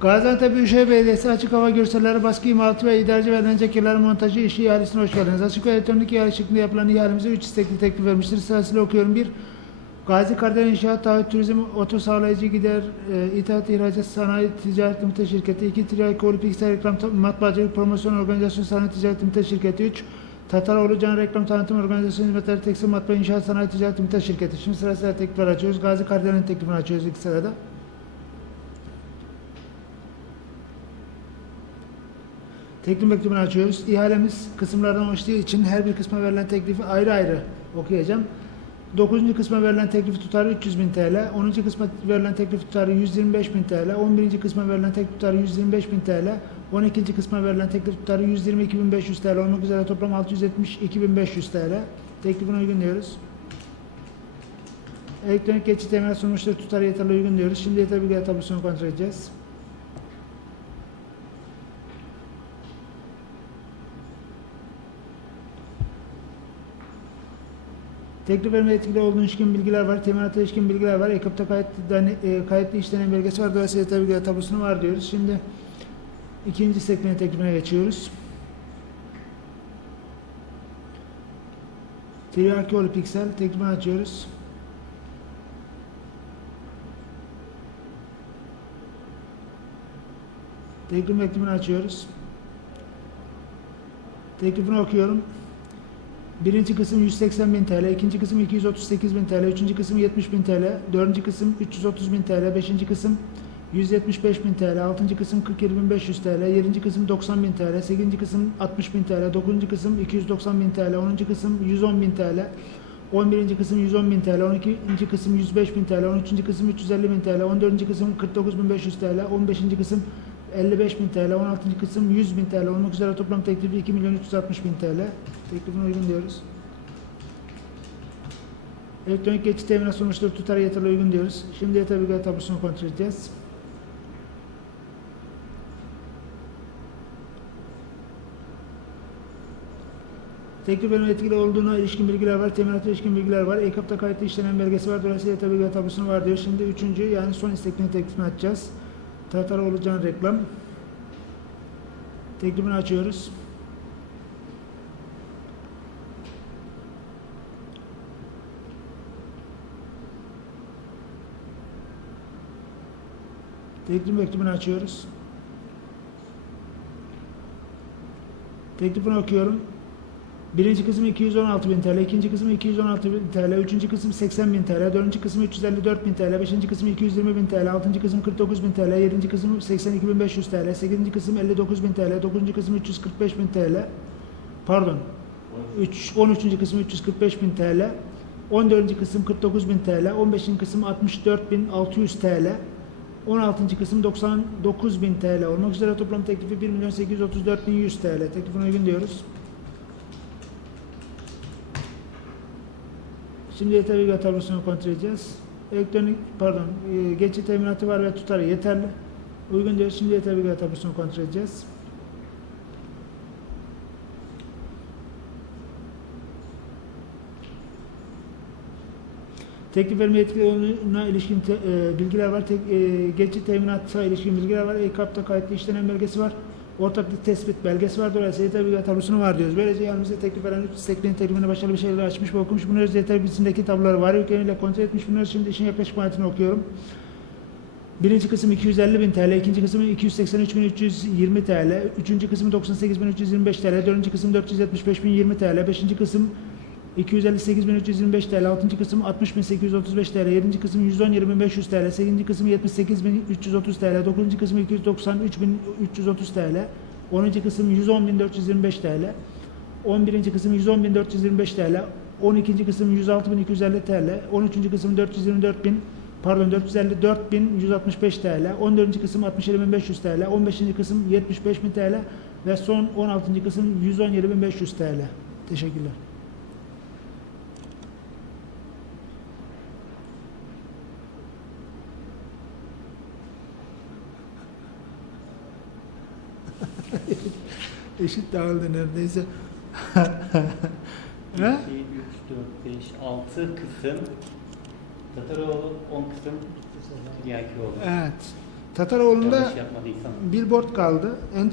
Gaziantep Büyükşehir Belediyesi açık hava görselleri, baskı imalatı ve idareci ve eğlence kirleri montajı işi ihalesine hoş geldiniz. Açık ve elektronik ihale şeklinde yapılan ihalemize 3 istekli teklif vermiştir. Sırasıyla okuyorum. 1. Gazi Kardelen İnşaat Taahhüt Turizm Oto Sağlayıcı Gider e, İthalat İhracat Sanayi Ticaret Limited Şirketi 2. Tray Kolu Piksel Reklam Matbaacılık Promosyon Organizasyon Sanayi Ticaret Limited Şirketi 3. Tataroğlu Can Reklam Tanıtım Organizasyon Hizmetleri Tekstil Matbaa İnşaat Sanayi Ticaret Limited Şirketi. Şimdi sırasıyla teklifler açıyoruz. Gazi Kardelen'in teklifini açıyoruz ilk sırada. Teklif mektubunu açıyoruz. İhalemiz kısımlardan oluştuğu için her bir kısma verilen teklifi ayrı ayrı okuyacağım. 9. kısma verilen teklif tutarı 300 bin TL, 10. kısma verilen teklif tutarı 125 bin TL, 11. kısma verilen teklif tutarı 125 bin TL, 12. kısma verilen teklif tutarı 122.500 TL olmak üzere toplam 672.500 TL. Teklifine uygun diyoruz. Elektronik geçit temel sunmuştur tutarı yeterli uygun diyoruz. Şimdi yeterli bilgiler tablosunu kontrol edeceğiz. Teklif verme etkili olduğu ilişkin bilgiler var. Teminata ilişkin bilgiler var. Ekipte kayıtlı, e, kayıtlı işlenen belgesi var. Dolayısıyla yeterli bilgiler tablosunu var diyoruz. Şimdi ikinci sekmenin teklifine geçiyoruz. Triarkiol piksel teklifini açıyoruz. Teklif mektubunu açıyoruz. Teklifini okuyorum. Birinci kısım 180 bin TL, ikinci kısım 238 bin TL, üçüncü kısım 70 bin TL, dördüncü kısım 330 bin TL, beşinci kısım 175 bin TL, altıncı kısım 47 bin 500 TL, yedinci kısım 90 bin TL, sekizinci kısım 60 bin TL, dokuzuncu kısım 290 bin TL, onuncu kısım 110 bin TL, 11. kısım 110 bin TL, 12. kısım 105 bin TL, 13. kısım 350 bin TL, 14. kısım 49 bin 500 TL, 15. kısım 55 bin TL, 16. kısım 100 bin TL olmak üzere toplam teklifi 2 milyon 360 bin TL. Teklifine uygun diyoruz. Elektronik geçit teminat sonuçları tutarı yeterli uygun diyoruz. Şimdi bilgiler tablosunu kontrol edeceğiz. Teklif verme etkili olduğuna ilişkin bilgiler var, teminata ilişkin bilgiler var, EKAP'ta kayıtlı işlenen belgesi var, dolayısıyla bilgiler tablosunu var diyor. Şimdi üçüncü yani son istekli teklifini açacağız. Tataroğlu Can Reklam. Teklifini açıyoruz. Teklif mektubunu açıyoruz. Teklifini okuyorum. Birinci kısım 216 bin TL, ikinci kısım 216 bin TL, üçüncü kısım 80 bin TL, dördüncü kısım 354 bin TL, beşinci kısım 220 bin TL, altıncı kısım 49 bin TL, yedinci kısım 82 bin 500 TL, sekizinci kısım 59 bin TL, dokuzuncu kısım 345 bin TL, pardon, 3, 13. kısım 345 bin TL, 14. kısım 49 bin TL, 15. kısım 64 bin 600 TL, 16. kısım 99 bin TL olmak üzere toplam teklifi 1 milyon 834 bin 100 TL. Teklifine uygun diyoruz. Şimdi yeterli bilgi tablosunu kontrol edeceğiz. Elektronik, pardon, e, geçici teminatı var ve tutarı yeterli. Uygun diyoruz. Şimdi yeterli tablosunu kontrol edeceğiz. Teklif verme yetkililerine ilişkin te, e, bilgiler var. Tek, e, geçici teminata ilişkin bilgiler var. EKAP'ta kayıtlı işlenen belgesi var. Ortaklık tespit belgesi var. Dolayısıyla bilgi tablosunu var diyoruz. Böylece yanımızda teklif veren 3 isteklerin teklifini başarılı bir şekilde açmış ve okumuş. Yeterli bilgisindeki tabloları var. Yükleriyle kontrol etmiş. Bunları şimdi işin yaklaşık maliyetini okuyorum. Birinci kısım 250 bin TL, ikinci kısım 283 bin 320 TL, üçüncü kısım 98 bin 325 TL, dördüncü kısım 475 bin 20 TL, beşinci kısım 258 bin 325 TL, altıncı kısım 60 bin 835 TL, yedinci kısım 117 bin 500 TL, sekizinci kısım 78 bin 330 TL, dokuzuncu kısım 293 bin 330 TL, onuncu kısım 110 bin 425 TL, 11. kısım 110 bin 425 TL, 12. kısım 106 bin 250 TL, 13. kısım 424 bin pardon 454 bin 165 TL, 14. kısım 67 bin 500 TL, 15. kısım 75 bin TL ve son 16. kısım 117 bin 500 TL. Teşekkürler. Eşit dağıldı neredeyse. 2, 3, He? 4, 5, 6 kısım Tataroğlu, 10 kısım Tiryakioğlu. Evet. Tataroğlu'nda yanlış yapmadıysam. billboard kaldı. Enteresan